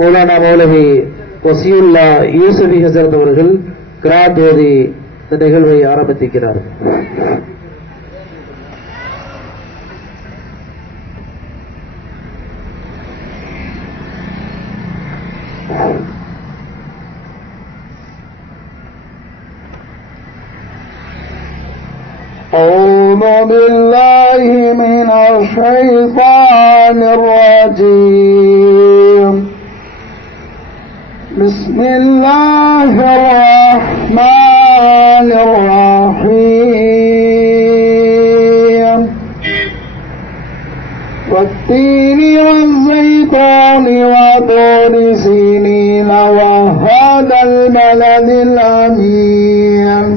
மௌலானா மௌலவி வசியுல்லா யூசுஃபி ஹசரத் அவர்கள் கிராத் ஓதி இந்த நிகழ்வை ஆரம்பித்திருக்கிறார். أعوذ بالله من الشيطان الرجيم. بسم الله الرحمن الرحيم. والتين والزيتون وطور سينين وهذا البلد الأمين.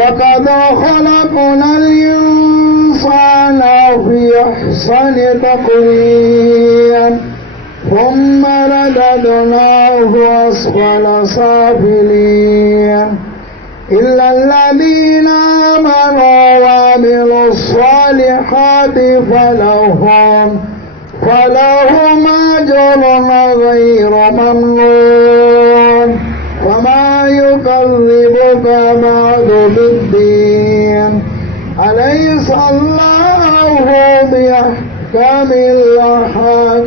لقد خلقنا الإنسان في أحسن تقويم ثم رددناه أسفل سافلين إلا الذين آمنوا وعملوا الصالحات فلهم أجر غير ممنون. وما يكذبك بعد بالدين. أليس الله بأحكم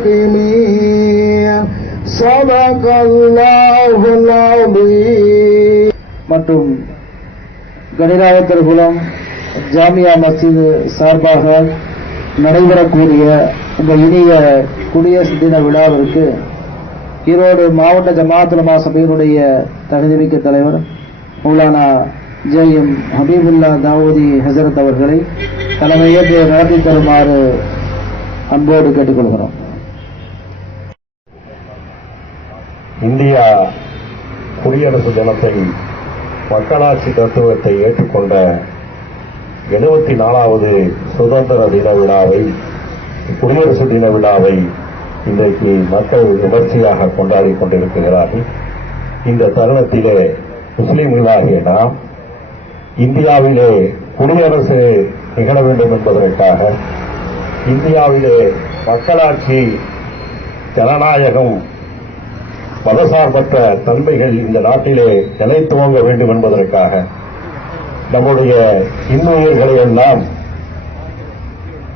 الحاكمين. صدق الله العظيم. மற்றும் கணிராயக்கர்குளம் ஜாமியா மஸ்ஜித் சார்பாக நடைபெறக்கூடிய இந்த இனிய குடியரசு தின விழாவிற்கு ஈரோடு மாவட்ட ஜமாஅத் உலமா சபையினுடைய தகுதிமிக்க தலைவர் மௌலானா ஜே.எம். ஹபீபுல்லா தாவூதி ஹசரத் அவர்களை தலைமையேற்று நடத்தி தருமாறு அன்போடு கேட்டுக்கொள்கிறோம். இந்தியா குடியரசு தினத்தை மக்களாட்சி தத்துவத்தை ஏற்றுக்கொண்ட 74வது சுதந்திர தின விழாவை, குடியரசு தின விழாவை இன்றைக்கு மக்கள் விமர்சையாக கொண்டாடி கொண்டிருக்கிறார்கள். இந்த தருணத்திலே முஸ்லிம்களாகிய நாம் இந்தியாவிலே குடியரசு நிகழ வேண்டும் என்பதற்காக, இந்தியாவிலே மக்களாட்சி, ஜனநாயகம், மதசார்பற்ற தன்மைகள் இந்த நாட்டிலே நிலைத்துவங்க வேண்டும் என்பதற்காக நம்முடைய இன்னுயிர்களை எல்லாம்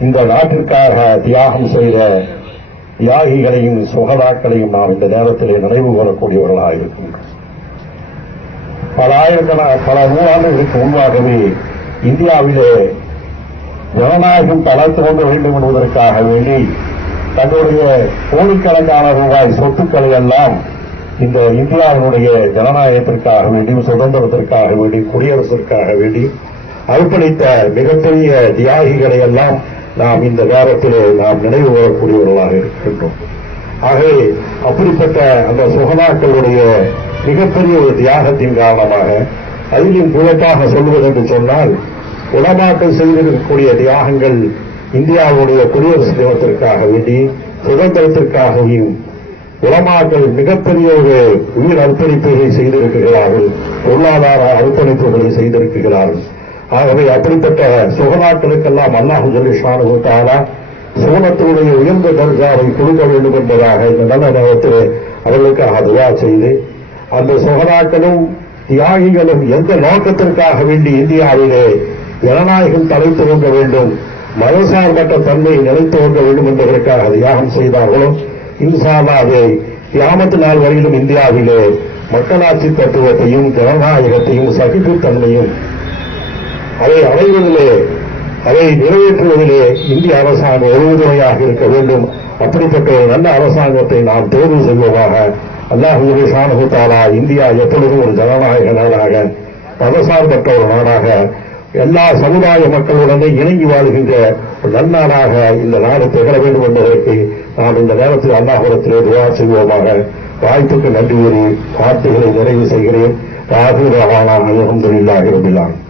இந்த நாட்டிற்காக தியாகம் செய்த தியாகிகளையும் சுகதாக்களையும் நாம் இந்த நேரத்திலே நினைவு கூறக்கூடியவர்களாக இருக்கின்றோம். பல நூறாண்டுகளுக்கு முன்பாகவே இந்தியாவிலே ஜனநாயகம் தளர்த்துவங்க வேண்டும் என்பதற்காக வேண்டி தன்னுடைய கோடிக்கணக்கான ரூபாய் சொத்துக்களை எல்லாம் இந்த இந்தியாவினுடைய ஜனநாயகத்திற்காக வேண்டியும் சுதந்திரத்திற்காக வேண்டியும் குடியரசிற்காக வேண்டியும் அர்ப்பணித்த மிகப்பெரிய தியாகிகளை எல்லாம் நாம் இந்த நேரத்திலே நாம் நினைவு கூறக்கூடியவர்களாக இருக்கின்றோம். ஆகவே அப்படிப்பட்ட அந்த சுகதாக்களுடைய மிகப்பெரிய ஒரு தியாகத்தின் காரணமாக, அதிலும் குறிப்பாக சொல்வது என்று சொன்னால், உலமாக்கள் செய்திருக்கக்கூடிய தியாகங்கள் இந்தியாவுடைய குடியரசு தினத்திற்காக வேண்டி சுதந்திரத்திற்காகவும் உலமாக்கள் மிகப்பெரிய ஒரு உயிர் அர்ப்பணிப்புகளை செய்திருக்கிறார்கள், பொருளாதார அர்ப்பணிப்புகளை செய்திருக்கிறார்கள். ஆகவே அப்படிப்பட்ட சுகநாட்களுக்கெல்லாம் அல்லாஹ் ஜல்ல ஷானஹு தஆலா சுகனத்தினுடைய உயர்ந்த தர்ஜாவை கொடுக்க வேண்டும் என்பதாக இந்த நல்ல நேரத்தில் அவர்களுக்காக துஆ செய்து, அந்த சுகநாட்களும் தியாகிகளும் எந்த நோக்கத்திற்காக வேண்டி இந்தியாவிலே ஜனநாயகம் தலைத்துவங்க வேண்டும், மதசார்பற்ற தன்மை நிலைத்துவங்க வேண்டும் என்பதற்காக தியாகம் செய்தார்களோ, இன்ஷா அல்லாஹ் அதை கியாமத் நாள் வரையிலும் இந்தியாவிலே மக்களாட்சி தத்துவத்தையும் ஜனநாயகத்தையும் சகிப்புத்தன்மையும் அதை அடைவதிலே, அதை நிறைவேற்றுவதிலே இந்திய அரசாங்கம் ஒருமுறையாக இருக்க வேண்டும். அப்படிப்பட்ட ஒரு நல்ல அரசாங்கத்தை நாம் தேர்வு செய்வதாக அல்லாஹ் சுப்ஹானஹு தஆலா இந்தியா எப்பொழுதும் ஒரு ஜனநாயக நாடாக, மதசார்பற்ற ஒரு நாடாக, எல்லா சமுதாய மக்களுடனே இணங்கி வாழ்கின்ற ஒரு நன்னாடாக இந்த நாடு திகழ வேண்டும் என்பதற்கு நாம் இந்த நேரத்தில் அல்லாஹ்விடத்திலே துஆ செய்வோமாக. வாய்ப்புக்கு நன்றி கூறி வார்த்தைகளை நிறைவு செய்கிறேன். அல்ஹம்துலில்லாஹி ரப்பில் ஆலமீன்.